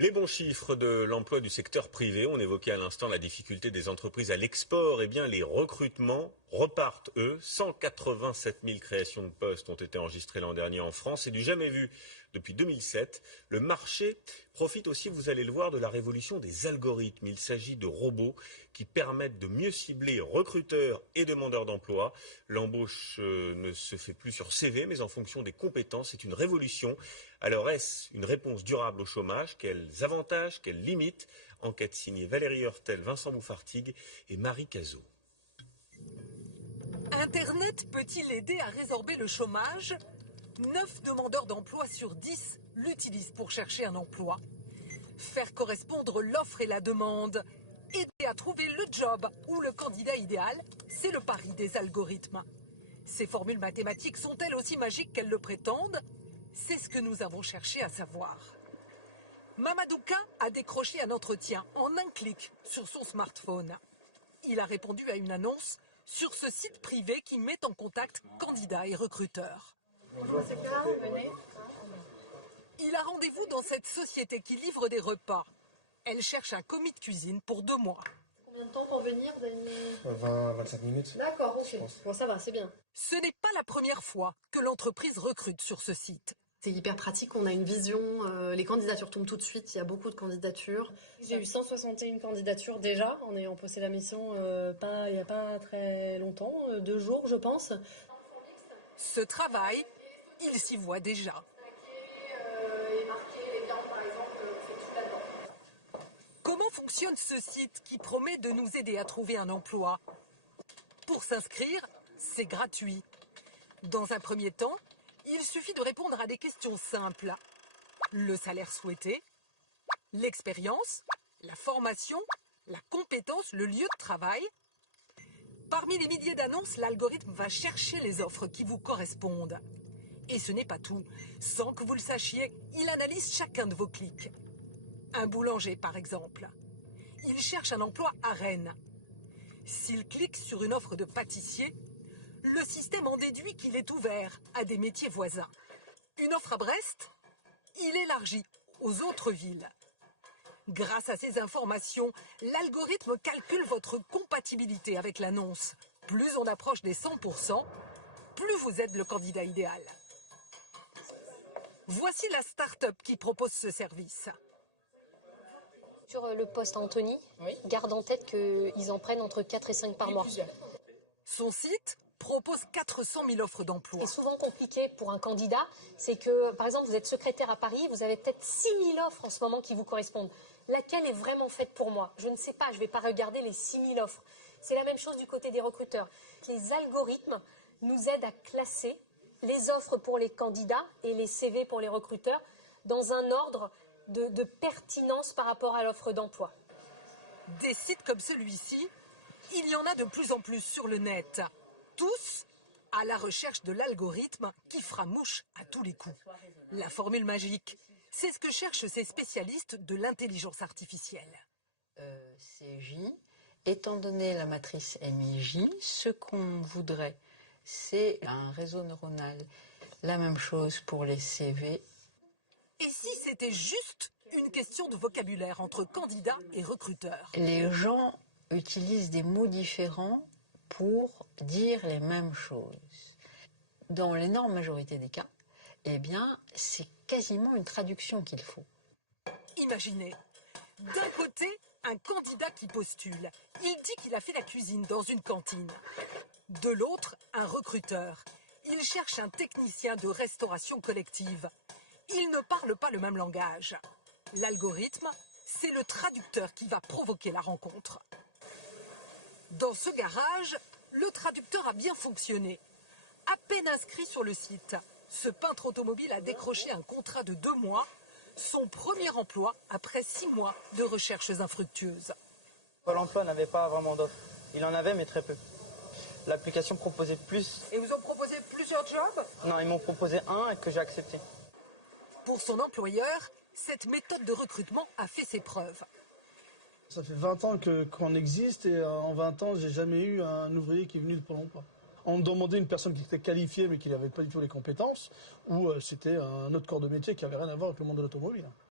Les bons chiffres de l'emploi du secteur privé, on évoquait à l'instant la difficulté des entreprises à l'export, eh bien les recrutements repartent, eux. 187 000 créations de postes ont été enregistrées l'an dernier en France, c'est du jamais vu depuis 2007. Le marché profite aussi, vous allez le voir, de la révolution des algorithmes. Il s'agit de robots qui permettent de mieux cibler recruteurs et demandeurs d'emploi. L'embauche ne se fait plus sur CV, mais en fonction des compétences. C'est une révolution. Alors est-ce une réponse durable au chômage? Quels avantages, quelles limites? Enquête signée Valérie Heurtel, Vincent Bouffartigue et Marie Cazot. Internet peut-il aider à résorber le chômage? 9 demandeurs d'emploi sur 10 l'utilisent pour chercher un emploi. Faire correspondre l'offre et la demande, aider à trouver le job ou le candidat idéal, c'est le pari des algorithmes. Ces formules mathématiques sont-elles aussi magiques qu'elles le prétendent? C'est ce que nous avons cherché à savoir. Mamadouka a décroché un entretien en un clic sur son smartphone. Il a répondu à une annonce sur ce site privé qui met en contact candidats et recruteurs. Il a rendez-vous dans cette société qui livre des repas. Elle cherche un commis de cuisine pour 2 mois. Combien de temps pour venir, Dany? 20-25 minutes. D'accord, ok. Bon, ça va, c'est bien. Ce n'est pas la première fois que l'entreprise recrute sur ce site. C'est hyper pratique, on a une vision, les candidatures tombent tout de suite, il y a beaucoup de candidatures. J'ai eu 161 candidatures déjà en ayant posté la mission il n'y a pas très longtemps, 2 jours je pense. Ce travail, il s'y voit déjà. Comment fonctionne ce site qui promet de nous aider à trouver un emploi? Pour s'inscrire, c'est gratuit. Dans un premier temps, il suffit de répondre à des questions simples. Le salaire souhaité, l'expérience, la formation, la compétence, le lieu de travail. Parmi les milliers d'annonces, l'algorithme va chercher les offres qui vous correspondent. Et ce n'est pas tout. Sans que vous le sachiez, il analyse chacun de vos clics. Un boulanger, par exemple. Il cherche un emploi à Rennes. S'il clique sur une offre de pâtissier, le système en déduit qu'il est ouvert à des métiers voisins. Une offre à Brest, il élargit aux autres villes. Grâce à ces informations, l'algorithme calcule votre compatibilité avec l'annonce. Plus on approche des 100%, plus vous êtes le candidat idéal. Voici la start-up qui propose ce service. Sur le poste Anthony, oui. Garde en tête qu'ils en prennent entre 4 et 5 par mois. Son site propose 400 000 offres d'emploi. C'est souvent compliqué pour un candidat, c'est que, par exemple, vous êtes secrétaire à Paris, vous avez peut-être 6 000 offres en ce moment qui vous correspondent. Laquelle est vraiment faite pour moi? Je ne sais pas, je ne vais pas regarder les 6 000 offres. C'est la même chose du côté des recruteurs. Les algorithmes nous aident à classer les offres pour les candidats et les CV pour les recruteurs dans un ordre de pertinence par rapport à l'offre d'emploi. Des sites comme celui-ci, il y en a de plus en plus sur le net. Tous à la recherche de l'algorithme qui fera mouche à tous les coups. La formule magique, c'est ce que cherchent ces spécialistes de l'intelligence artificielle. CJ, étant donné la matrice MIJ, ce qu'on voudrait, c'est un réseau neuronal. La même chose pour les CV. Et si c'était juste une question de vocabulaire entre candidats et recruteurs? Les gens utilisent des mots différents pour dire les mêmes choses. Dans l'énorme majorité des cas, eh bien, c'est quasiment une traduction qu'il faut. Imaginez, d'un côté, un candidat qui postule. Il dit qu'il a fait la cuisine dans une cantine. De l'autre, un recruteur. Il cherche un technicien de restauration collective. Ils ne parlent pas le même langage. L'algorithme, c'est le traducteur qui va provoquer la rencontre. Dans ce garage, le traducteur a bien fonctionné. À peine inscrit sur le site, ce peintre automobile a décroché un contrat de 2 mois, son premier emploi après 6 mois de recherches infructueuses. Pôle emploi n'avait pas vraiment d'offres. Il en avait, mais très peu. L'application proposait plus. Et vous ont proposé plusieurs jobs? Non, ils m'ont proposé un que j'ai accepté. Pour son employeur, cette méthode de recrutement a fait ses preuves. Ça fait 20 ans qu'on existe et en 20 ans, j'ai jamais eu un ouvrier qui est venu de Pôle emploi. On me demandait une personne qui était qualifiée mais qui n'avait pas du tout les compétences ou c'était un autre corps de métier qui n'avait rien à voir avec le monde de l'automobile.